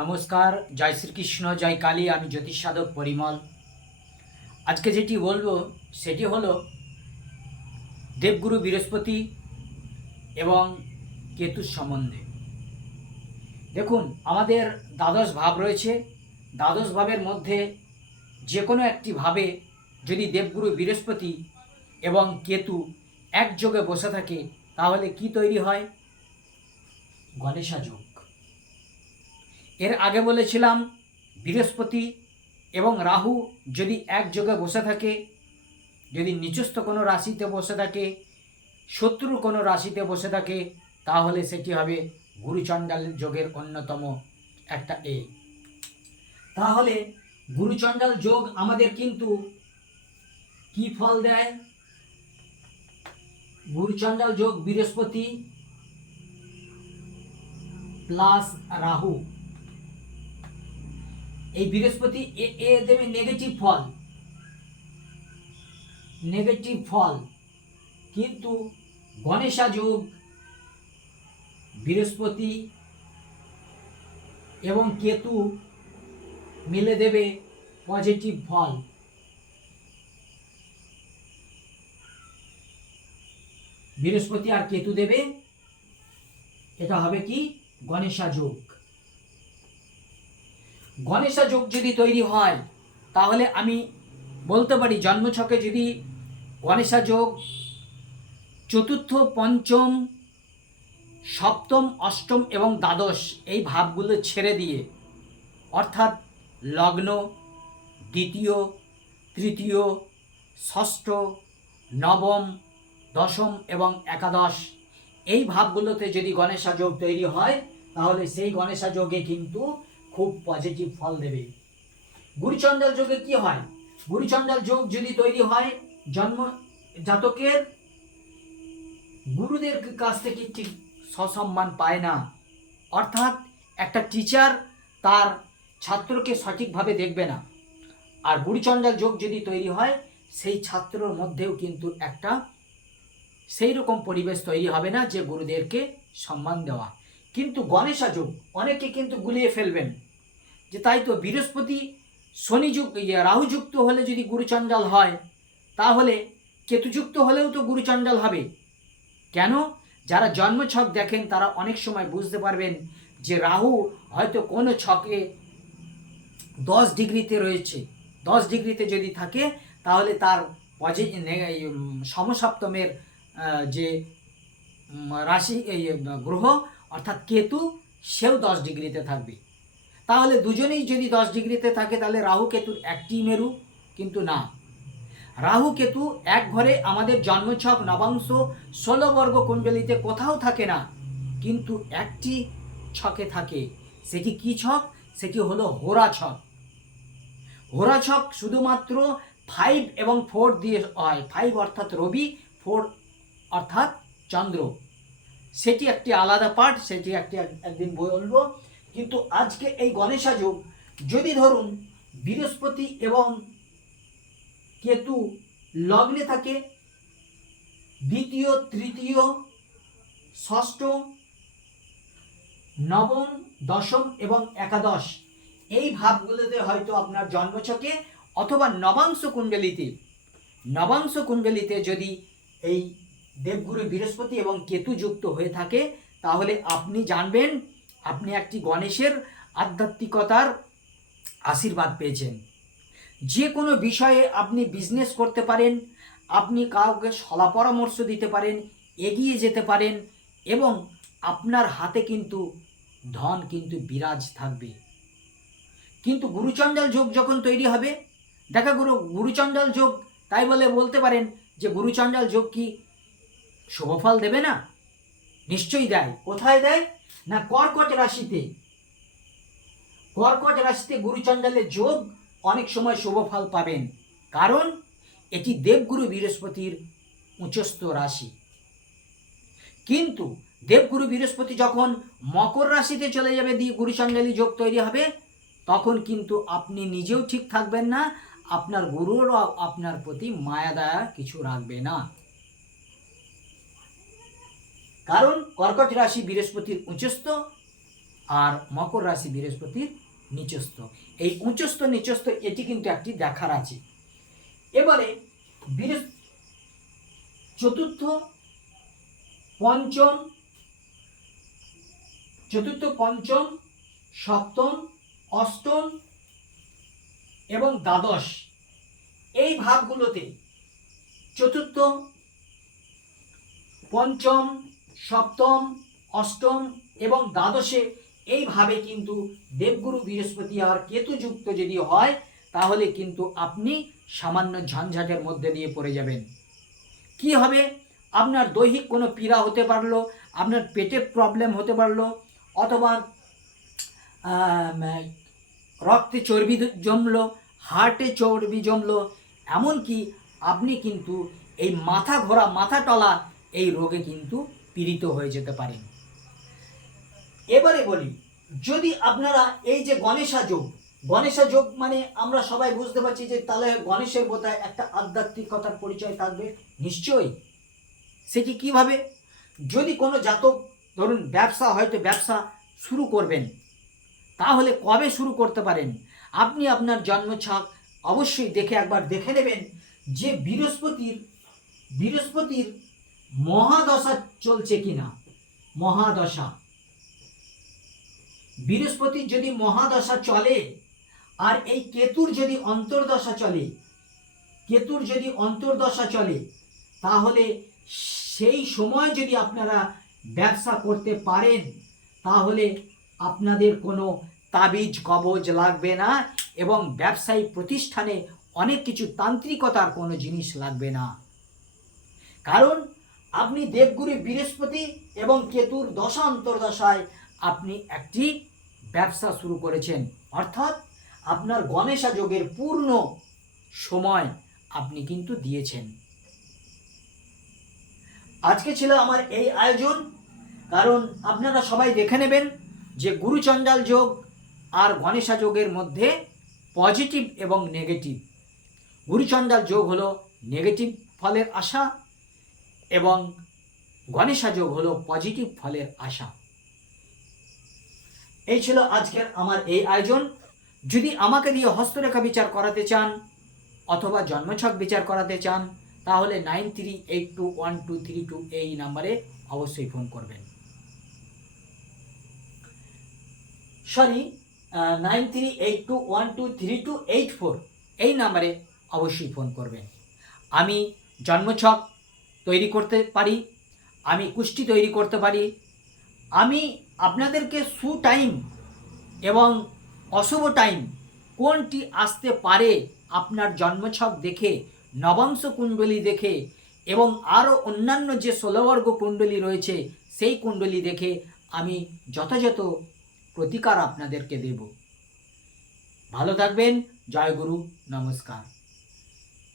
নমস্কার, জয় শ্রীকৃষ্ণ, জয় কালী, আমি জ্যোতিষ সাধক পরিমল। আজকে যেটি বলব, সেটি হলো দেবগুরু বৃহস্পতি এবং কেতুর সম্বন্ধে। দেখুন, আমাদের দ্বাদশ ভাব রয়েছে। দ্বাদশ ভাবের মধ্যে যে কোনো একটি ভাবে যদি দেবগুরু বৃহস্পতি এবং কেতু একযোগে বসে থাকে, তাহলে কি তৈরি হয়? গণেশা যোগ। এর আগে বলেছিলাম, বৃহস্পতি এবং রাহু যদি একযোগে বসে থাকে, যদি নিচস্থ কোনো রাশিতে বসে থাকে, শত্রুর কোনো রাশিতে বসে থাকে, তাহলে সেটি হবে গুরুচণ্ডাল যোগের অন্যতম একটা এ। তাহলে গুরুচণ্ডাল যোগ আমাদের কিন্তু কি ফল দেয়? গুরুচণ্ডাল যোগ বৃহস্পতি প্লাস রাহু। এই বৃহস্পতি, এ দেবে নেগেটিভ ফল। নেগেটিভ ফল। কিন্তু গণেশা যোগ বৃহস্পতি এবং কেতু মিলে দেবে পজিটিভ ফল। বৃহস্পতি আর কেতু দেবে, এটা হবে কি? গণেশা যোগ। গণেশা যোগ যদি তৈরি হয়, তাহলে আমি বলতে পারি জন্মছকে যদি গণেশা যোগ চতুর্থ, পঞ্চম, সপ্তম, অষ্টম এবং দ্বাদশ এই ভাবগুলো ছেড়ে দিয়ে, অর্থাৎ লগ্ন, দ্বিতীয়, তৃতীয়, ষষ্ঠ, নবম, দশম এবং একাদশ এই ভাবগুলোতে যদি গণেশা যোগ তৈরি হয়, তাহলে সেই গণেশা যোগে কিন্তু খুব পজিটিভ ফল দেবে। গুরুচণ্ডাল যোগে কি হয়? গুরুচণ্ডাল যোগ যদি তৈরি হয়, জন্ম জাতকের গুরুদের কাছ থেকে ঠিক সসম্মান পায় না। অর্থাৎ একটা টিচার তার ছাত্রকে সঠিকভাবে দেখবে না। আর গুরুচণ্ডাল যোগ যদি তৈরি হয়, সেই ছাত্রর মধ্যেও কিন্তু একটা সেই রকম পরিবেশ তৈরি হবে না যে গুরুদেরকে সম্মান দেওয়া। কিন্তু গণেশা যোগ, অনেকে কিন্তু গুলিয়ে ফেলবেন। যে তাই তো বৃহস্পতি শনিযুক্ত রাহুযুক্ত হলে যদি গুরুচণ্ডাল হয়, তাহলে কেতুযুক্ত হলেও তো গুরুচণ্ডাল হবে। কেন? যারা জন্মছক দেখেন, তারা অনেক সময় বুঝতে পারবেন যে রাহু হয়তো কোনো ছকে দশ ডিগ্রিতে রয়েছে। দশ ডিগ্রিতে যদি থাকে, তাহলে তার পজে সমসপ্তমের যে রাশি গ্রহ, অর্থাৎ কেতু, সেও দশ ডিগ্রিতে থাকবে। তাহলে দুজনেই যদি দশ ডিগ্রিতে থাকে, তাহলে রাহু কেতুর একটি মেরু, কিন্তু না। রাহু কেতু এক ঘরে আমাদের জন্মছক নবাংশ ষোলো বর্গ কুণ্ডলিতে কোথাও থাকে না, কিন্তু একটি ছকে থাকে। সেটি কি ছক? সেটি হলো হোরা ছক। হোরা ছক শুধুমাত্র ফাইভ এবং ফোর দিয়ে হয়। ফাইভ অর্থাৎ রবি ফোর অর্থাৎ চন্দ্র। সেটি একটি আলাদা পার্ট সেটি একটি এক- একদিন বলব। কিন্তু আজকে এই গণেশা যোগ যদি ধরুন বৃহস্পতি এবং কেতু লগ্নে থাকে, দ্বিতীয়, তৃতীয়, ষষ্ঠ, নবম, দশম এবং একাদশ, এই ভাবগুলোতে হয়তো আপনার জন্মছকে অথবা নবাংশ কুণ্ডলিতে নবাংশ কুণ্ডলিতে যদি এই দেবগুরু বৃহস্পতি এবং কেতু যুক্ত হয়ে থাকে, তাহলে আপনি জানবেন আপনি একটি গণেশের আধ্যাত্মিকতার আশীর্বাদ পেয়েছেন। যে কোনো বিষয়ে আপনি বিজনেস করতে পারেন, আপনি কাউকে সলা পরামর্শ দিতে পারেন, এগিয়ে যেতে পারেন এবং আপনার হাতে কিন্তু ধন কিন্তু বিরাজ থাকবে। কিন্তু গুরুচণ্ডাল যোগ যখন তৈরি হবে, দেখা গুরু গুরুচণ্ডাল যোগ তাই বলে বলতে পারেন যে গুরুচণ্ডাল যোগ কি শুভফল দেবে না? নিশ্চয়ই দেয়। কোথায় দেয়? না, কর্কট রাশিতে। কর্কট রাশিতে গুরুচণ্ডালের যোগ অনেক সময় শুভ ফল পাবেন। কারণ, এটি দেবগুরু বৃহস্পতির উচ্চস্থ রাশি। কিন্তু, দেবগুরু বৃহস্পতি যখন মকর রাশিতে চলে যাবে দিয়ে গুরুচণ্ডালী যোগ তৈরি হবে, তখন কিন্তু আপনি নিজেও ঠিক থাকবেন না, আপনার গুরুরও আপনার প্রতি মায়া দয়া কিছু রাখবে না। কারণ কর্কট রাশি বৃহস্পতির উচ্চস্থ আর মকর রাশি বৃহস্পতির নিচস্থ। এই উচ্চস্থ, নিচস্থ, এটি কিন্তু একটি দেখার আছে। এবারে চতুর্থ, পঞ্চম চতুর্থ, পঞ্চম, সপ্তম, অষ্টম এবং দ্বাদশ। এই ভাবগুলোতে চতুর্থ, পঞ্চম সপ্তম, অষ্টম এবং দ্বাদশে এইভাবে কিন্তু দেবগুরু বৃহস্পতি আর কেতুযুক্ত যদি হয়, তাহলে কিন্তু আপনি সামান্য ঝঞ্ঝাটের মধ্যে দিয়ে পড়ে যাবেন। কি হবে? আপনার দৈহিক কোনো পীড়া হতে পারল, আপনার পেটে প্রবলেম হতে পারল, অথবা রক্তে চর্বি জমলো হার্টে চর্বি জমলো, এমনকি আপনি কিন্তু এই মাথা ঘোরা, মাথা টলা এই রোগে কিন্তু পীড়িত হয়ে যেতে পারেন এবারে বলি, যদি আপনারা এই যে গণেশা যোগ গণেশা যোগ মানে আমরা সবাই বুঝতে পারছি যে তাহলে গণেশের বোধহয় একটা আধ্যাত্মিকতার পরিচয় থাকবে। নিশ্চয়ই। সেটি কীভাবে? যদি কোনো জাতক, ধরুন ব্যবসা, হয়তো ব্যবসা শুরু করবেন, তাহলে কবে শুরু করতে পারেন? আপনি আপনার জন্মছক অবশ্যই দেখে একবার দেখে নেবেন যে বৃহস্পতির বৃহস্পতির মহাদশা চলছে কিনা? মহাদশা। বৃহস্পতির যদি মহাদশা চলে, আর এই কেতুর যদি অন্তর্দশা চলে, কেতুর যদি অন্তর্দশা চলে, তাহলে সেই সময় যদি আপনারা ব্যবসা করতে পারেন, তাহলে আপনাদের কোনো তাবিজ, কবজ লাগবে না এবং ব্যবসায়ী প্রতিষ্ঠানে অনেক কিছু তান্ত্রিকতার কোনো জিনিস লাগবে না। কারণ আপনি দেবগুরু বৃহস্পতি এবং কেতুর দশা অন্তর্দশায় আপনি একটি ব্যবসা শুরু করেছেন। অর্থাৎ আপনার গণেশা যোগের পূর্ণ সময় আপনি কিন্তু দিয়েছেন। আজকে ছিল আমার এই আয়োজন। কারণ আপনারা সবাই দেখে নেবেন যে গুরুচণ্ডাল যোগ আর গণেশা যোগের মধ্যে পজিটিভ এবং নেগেটিভ। গুরুচণ্ডাল যোগ হলো নেগেটিভ ফলের আশা এবং গণেশা যোগ হলো পজিটিভ ফলের আশা। এই ছিল আজকের আমার এই আয়োজন। যদি আমাকে দিয়ে হস্তরেখা বিচার করাতে চান অথবা জন্মছক বিচার করাতে চান, তাহলে nine three eight two one two three two এই নাম্বারে অবশ্যই ফোন করবেন। Sorry nine three eight two one two three two eight four এই নাম্বারে অবশ্যই ফোন করবেন। আমি জন্মছক তৈরি করতে পারি, আমি কুষ্টি তৈরি করতে পারি। আমি আপনাদেরকে সু টাইম এবং অশুভ টাইম কোনটি আসতে পারে আপনার জন্মছক দেখে, নবাংশ কুণ্ডলী দেখে এবং আরও অন্যান্য যে ষোলবর্গ কুণ্ডলী রয়েছে, সেই কুণ্ডলী দেখে আমি যথাযথ প্রতিকার আপনাদেরকে দেব। ভালো থাকবেন, জয় গুরু, নমস্কার।